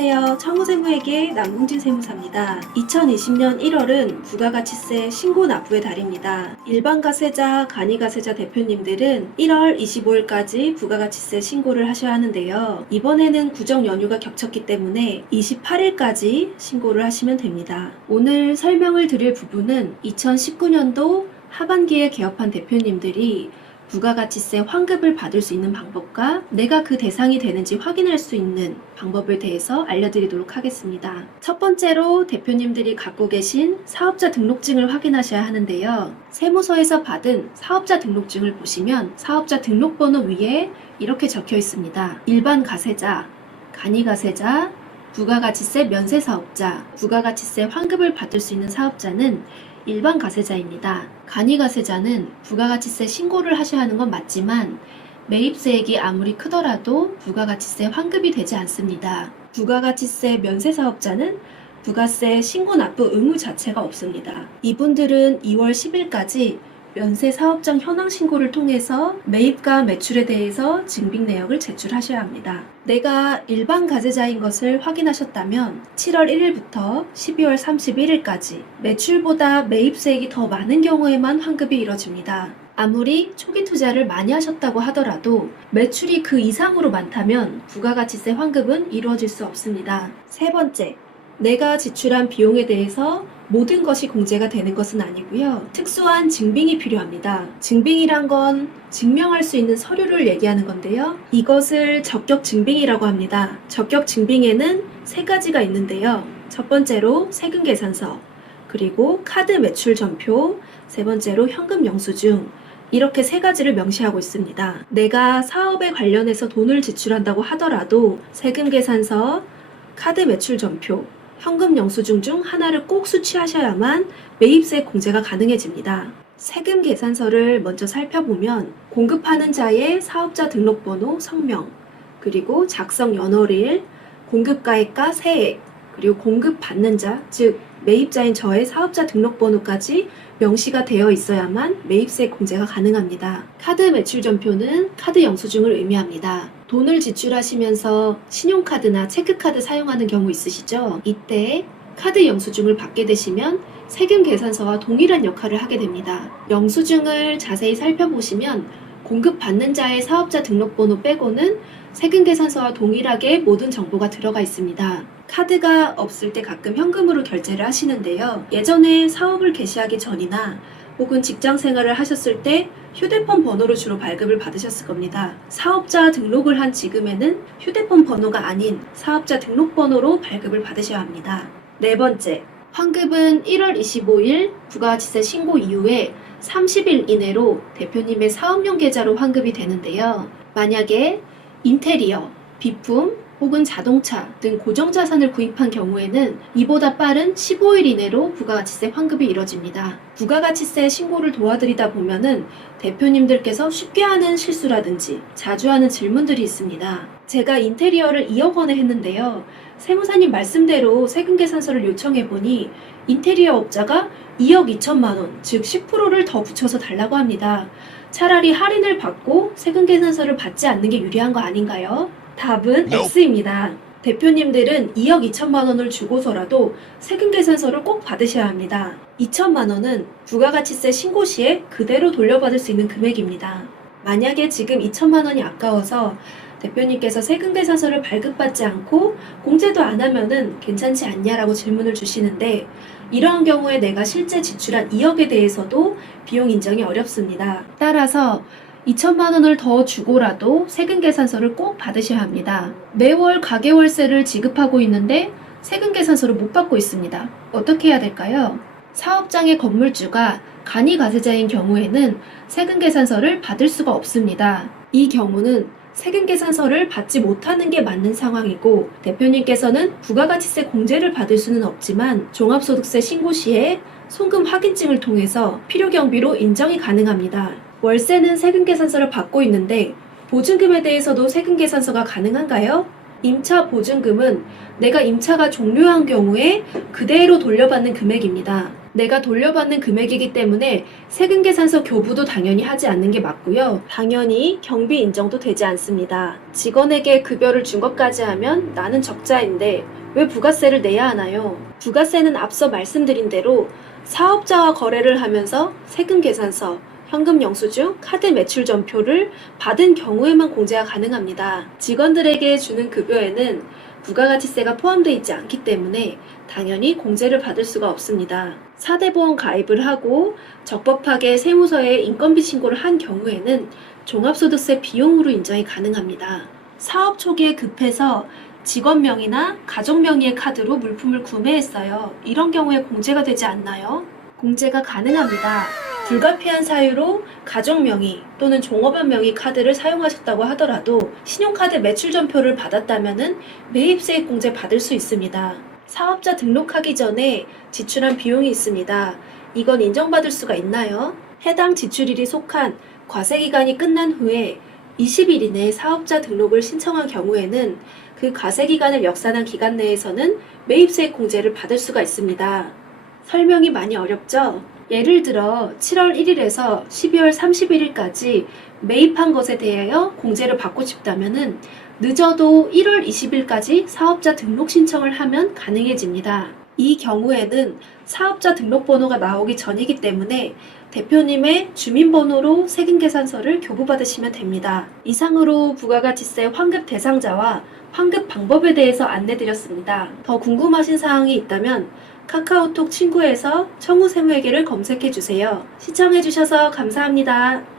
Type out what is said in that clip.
안녕하세요. 청구세무에게 남궁진 세무사입니다. 2020년 1월은 부가가치세 신고 납부의 달입니다. 일반가세자, 간이가세자 대표님들은 1월 25일까지 부가가치세 신고를 하셔야 하는데요. 이번에는 구정 연휴가 겹쳤기 때문에 28일까지 신고를 하시면 됩니다. 오늘 설명을 드릴 부분은 2019년도 하반기에 개업한 대표님들이 부가가치세 환급을 받을 수 있는 방법과 내가 그 대상이 되는지 확인할 수 있는 방법에 대해서 알려드리도록 하겠습니다. 첫 번째로 대표님들이 갖고 계신 사업자 등록증을 확인하셔야 하는데요. 세무서에서 받은 사업자 등록증을 보시면 사업자 등록번호 위에 이렇게 적혀 있습니다. 일반 가세자, 간이가세자, 부가가치세 면세사업자, 부가가치세 환급을 받을 수 있는 사업자는 일반 가세자입니다. 간이가세자는 부가가치세 신고를 하셔야 하는 건 맞지만 매입세액이 아무리 크더라도 부가가치세 환급이 되지 않습니다. 부가가치세 면세사업자는 부가세 신고 납부 의무 자체가 없습니다. 이분들은 2월 10일까지 면세사업장 현황 신고를 통해서 매입과 매출에 대해서 증빙 내역을 제출하셔야 합니다. 내가 일반 가세자인 것을 확인하셨다면 7월 1일부터 12월 31일까지 매출보다 매입세액이 더 많은 경우에만 환급이 이뤄집니다. 아무리 초기 투자를 많이 하셨다고 하더라도 매출이 그 이상으로 많다면 부가가치세 환급은 이루어질 수 없습니다. 세 번째, 내가 지출한 비용에 대해서 모든 것이 공제가 되는 것은 아니고요. 특수한 증빙이 필요합니다. 증빙이란 건 증명할 수 있는 서류를 얘기하는 건데요. 이것을 적격 증빙이라고 합니다. 적격 증빙에는 세 가지가 있는데요. 첫 번째로 세금 계산서, 그리고 카드 매출 전표, 세 번째로 현금 영수증, 이렇게 세 가지를 명시하고 있습니다. 내가 사업에 관련해서 돈을 지출한다고 하더라도 세금 계산서, 카드 매출 전표, 현금 영수증 중 하나를 꼭 수취하셔야만 매입세 공제가 가능해집니다. 세금 계산서를 먼저 살펴보면 공급하는 자의 사업자 등록번호, 성명, 그리고 작성 연월일, 공급가액과 세액, 그리고 공급받는 자, 즉 매입자인 저의 사업자 등록번호까지 명시가 되어 있어야만 매입세 공제가 가능합니다. 카드 매출 전표는 카드 영수증을 의미합니다. 돈을 지출하시면서 신용카드나 체크카드 사용하는 경우 있으시죠? 이때 카드 영수증을 받게 되시면 세금 계산서와 동일한 역할을 하게 됩니다. 영수증을 자세히 살펴보시면 공급받는 자의 사업자 등록번호 빼고는 세금 계산서와 동일하게 모든 정보가 들어가 있습니다. 카드가 없을 때 가끔 현금으로 결제를 하시는데요. 예전에 사업을 개시하기 전이나 혹은 직장 생활을 하셨을 때 휴대폰 번호로 주로 발급을 받으셨을 겁니다. 사업자 등록을 한 지금에는 휴대폰 번호가 아닌 사업자 등록번호로 발급을 받으셔야 합니다. 네 번째, 환급은 1월 25일 부가가치세 신고 이후에 30일 이내로 대표님의 사업용 계좌로 환급이 되는데요. 만약에 인테리어, 비품, 혹은 자동차 등 고정자산을 구입한 경우에는 이보다 빠른 15일 이내로 부가가치세 환급이 이뤄집니다. 부가가치세 신고를 도와드리다 보면은 대표님들께서 쉽게 하는 실수라든지 자주 하는 질문들이 있습니다. 제가 인테리어를 2억 원에 했는데요. 세무사님 말씀대로 세금 계산서를 요청해보니 인테리어 업자가 2억 2천만 원, 즉 10%를 더 붙여서 달라고 합니다. 차라리 할인을 받고 세금 계산서를 받지 않는 게 유리한 거 아닌가요? 답은 X입니다. 대표님들은 2억 2천만 원을 주고서라도 세금 계산서를 꼭 받으셔야 합니다. 2천만 원은 부가가치세 신고 시에 그대로 돌려받을 수 있는 금액입니다. 만약에 지금 2천만 원이 아까워서 대표님께서 세금 계산서를 발급받지 않고 공제도 안 하면은 괜찮지 않냐라고 질문을 주시는데 이러한 경우에 내가 실제 지출한 2억에 대해서도 비용 인정이 어렵습니다. 따라서 2천만 원을 더 주고라도 세금 계산서를 꼭 받으셔야 합니다. 매월 가계월세를 지급하고 있는데 세금 계산서를 못 받고 있습니다. 어떻게 해야 될까요? 사업장의 건물주가 간이가세자인 경우에는 세금 계산서를 받을 수가 없습니다. 이 경우는 세금 계산서를 받지 못하는 게 맞는 상황이고 대표님께서는 부가가치세 공제를 받을 수는 없지만 종합소득세 신고 시에 송금 확인증을 통해서 필요경비로 인정이 가능합니다. 월세는 세금 계산서를 받고 있는데 보증금에 대해서도 세금 계산서가 가능한가요? 임차 보증금은 내가 임차가 종료한 경우에 그대로 돌려받는 금액입니다. 내가 돌려받는 금액이기 때문에 세금계산서 교부도 당연히 하지 않는 게 맞고요. 당연히 경비 인정도 되지 않습니다. 직원에게 급여를 준 것까지 하면 나는 적자인데 왜 부가세를 내야 하나요? 부가세는 앞서 말씀드린 대로 사업자와 거래를 하면서 세금계산서, 현금 영수증, 카드 매출 전표를 받은 경우에만 공제가 가능합니다. 직원들에게 주는 급여에는 부가가치세가 포함되어 있지 않기 때문에 당연히 공제를 받을 수가 없습니다. 4대 보험 가입을 하고 적법하게 세무서에 인건비 신고를 한 경우에는 종합소득세 비용으로 인정이 가능합니다. 사업 초기에 급해서 직원 명의나 가족 명의의 카드로 물품을 구매했어요. 이런 경우에 공제가 되지 않나요? 공제가 가능합니다. 불가피한 사유로 가족 명의 또는 종업원 명의 카드를 사용하셨다고 하더라도 신용카드 매출 전표를 받았다면 매입세액 공제 받을 수 있습니다. 사업자 등록하기 전에 지출한 비용이 있습니다. 이건 인정받을 수가 있나요? 해당 지출일이 속한 과세기간이 끝난 후에 20일 이내에 사업자 등록을 신청한 경우에는 그 과세기간을 역산한 기간 내에서는 매입세액 공제를 받을 수가 있습니다. 설명이 많이 어렵죠? 예를 들어 7월 1일에서 12월 31일까지 매입한 것에 대하여 공제를 받고 싶다면 늦어도 1월 20일까지 사업자 등록 신청을 하면 가능해집니다. 이 경우에는 사업자 등록번호가 나오기 전이기 때문에 대표님의 주민번호로 세금계산서를 교부받으시면 됩니다. 이상으로 부가가치세 환급 대상자와 환급 방법에 대해서 안내드렸습니다. 더 궁금하신 사항이 있다면 카카오톡 친구에서 청구세무회계를 검색해주세요. 시청해주셔서 감사합니다.